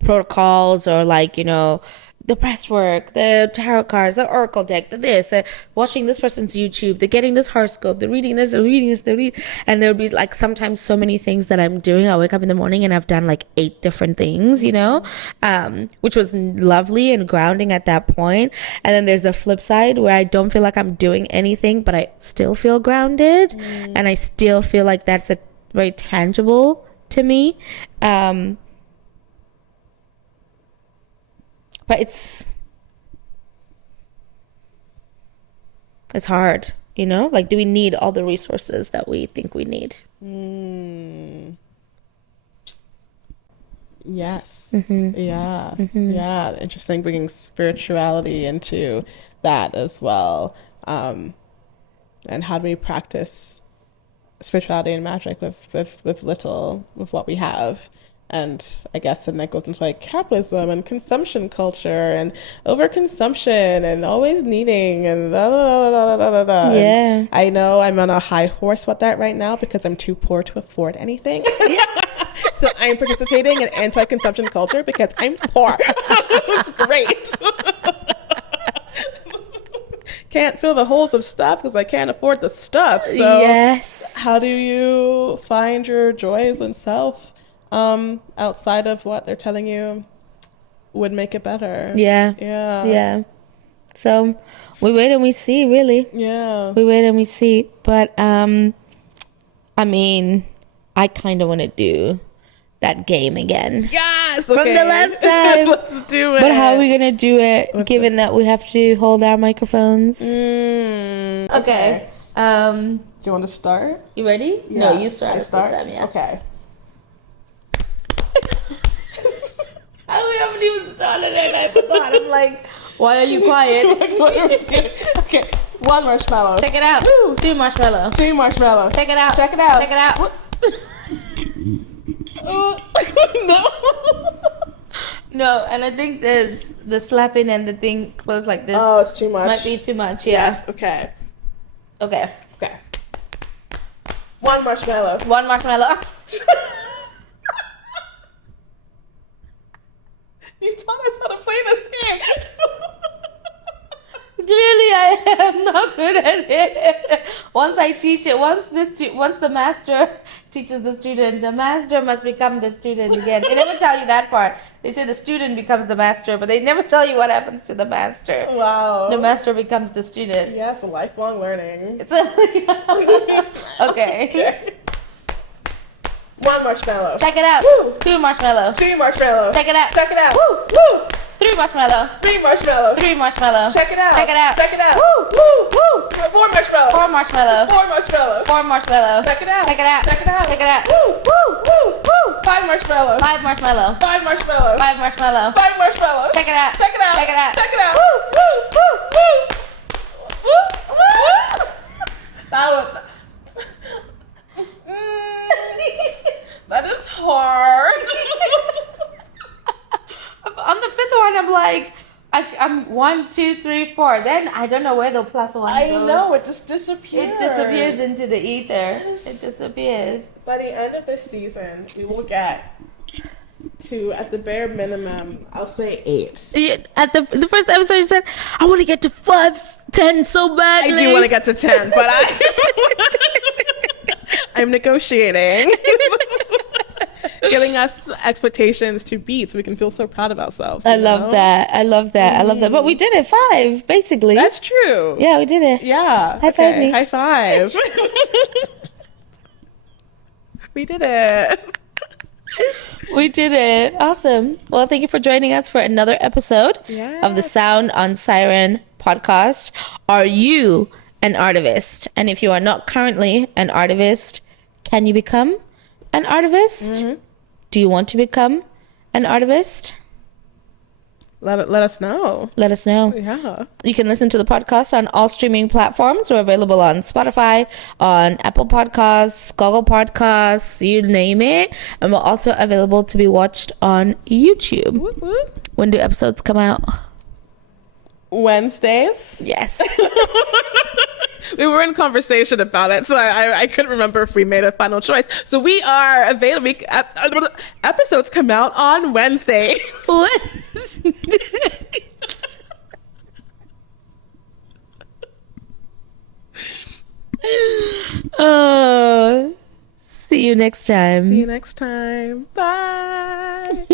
protocols, or like, you know, the breath work, the tarot cards, the oracle deck, the watching this person's YouTube, the getting this horoscope, the reading this, and there'll be like sometimes so many things that I'm doing. I wake up in the morning and I've done like 8 different things, which was lovely and grounding at that point. And then there's the flip side where I don't feel like I'm doing anything, but I still feel grounded, and I still feel like that's very tangible to me. But it's hard, like, do we need all the resources that we think we need? Yes. Yeah. Yeah. Interesting, bringing spirituality into that as well. And how do we practice spirituality and magic with what we have? And I guess then that goes into like capitalism and consumption culture and overconsumption and always needing and da, da, da, da, da, da. Yeah. And I know I'm on a high horse with that right now because I'm too poor to afford anything. So I'm participating in anti-consumption culture because I'm poor. It's great. Can't fill the holes of stuff because I can't afford the stuff. So yes. How do you find your joys and self outside of what they're telling you would make it better? Yeah. So we wait and we see, really. We wait and we see. But I mean, I kind of want to do that game again. Yes, from the last time. Let's do it. But how are we gonna do it, given that we have to hold our microphones? Okay. Do you want to start? You ready? Yeah. No, you start this time. Yeah. Okay. We haven't even started and I forgot. I'm like, why are you quiet? What are we doing? Okay. 1 marshmallow. Check it out. Woo. 2 marshmallow. 2 marshmallow. Check it out. Check it out. Check it out. No, and I think there's the slapping and the thing closed like this. Oh, it's too much. Might be too much. Yeah. Yes. Okay. 1 marshmallow. 1 marshmallow. You taught us how to play this game. Clearly, I am not good at it. Once I teach it, once the master teaches the student, the master must become the student again. They never tell you that part. They say the student becomes the master, but they never tell you what happens to the master. Wow. The master becomes the student. Yes, lifelong learning. It's okay. 1 marshmallow. Check it out. Woo. 2 marshmallow. 2 marshmallow. Check it out. Check it out. Woo. Woo. 3 marshmallow. 3 marshmallow. 3 marshmallow. Check it out. Check it out. Check it out. Woo. Woo. Woo. 4 marshmallow. 4 marshmallow. 4 marshmallow. 4 marshmallow. Check it out. Check it out. Check it out. Check it out. Woo. Woo. Woo. Woo. 5 marshmallow. 5 marshmallow. 5 marshmallow. 5 marshmallow. 5 marshmallow. Check it out. Check it out. Check it out. Check it out. Woo. Woo. Woo. Woo. Woo. That was. That is hard. On the 5th one, I'm like, I'm 1, 2, 3, 4. Then I don't know where the +1 goes. I know, it just disappears. It disappears into the ether. It disappears. By the end of this season, we will get to, at the bare minimum, I'll say 8. Yeah, at the first episode, you said, I want to get to 5, 10 so badly. I do want to get to 10, but I'm negotiating. Giving us expectations to beat so we can feel so proud of ourselves. I love that. But we did it 5, basically. That's true. Yeah, we did it. Yeah. High five me. High five. We did it. We did it. Awesome. Well, thank you for joining us for another episode of the Sound on Siren podcast. Are you an artivist? And if you are not currently an artivist, can you become an artivist? Mm-hmm. Do you want to become an artivist? Let us know. Let us know. Yeah. You can listen to the podcast on all streaming platforms. We're available on Spotify, on Apple Podcasts, Google Podcasts, you name it. And we're also available to be watched on YouTube. Whoop, whoop. When do episodes come out? Wednesdays. Yes. We were in conversation about it, so I couldn't remember if we made a final choice. So we are available. Episodes come out on Wednesdays. Wednesdays. See you next time. See you next time. Bye.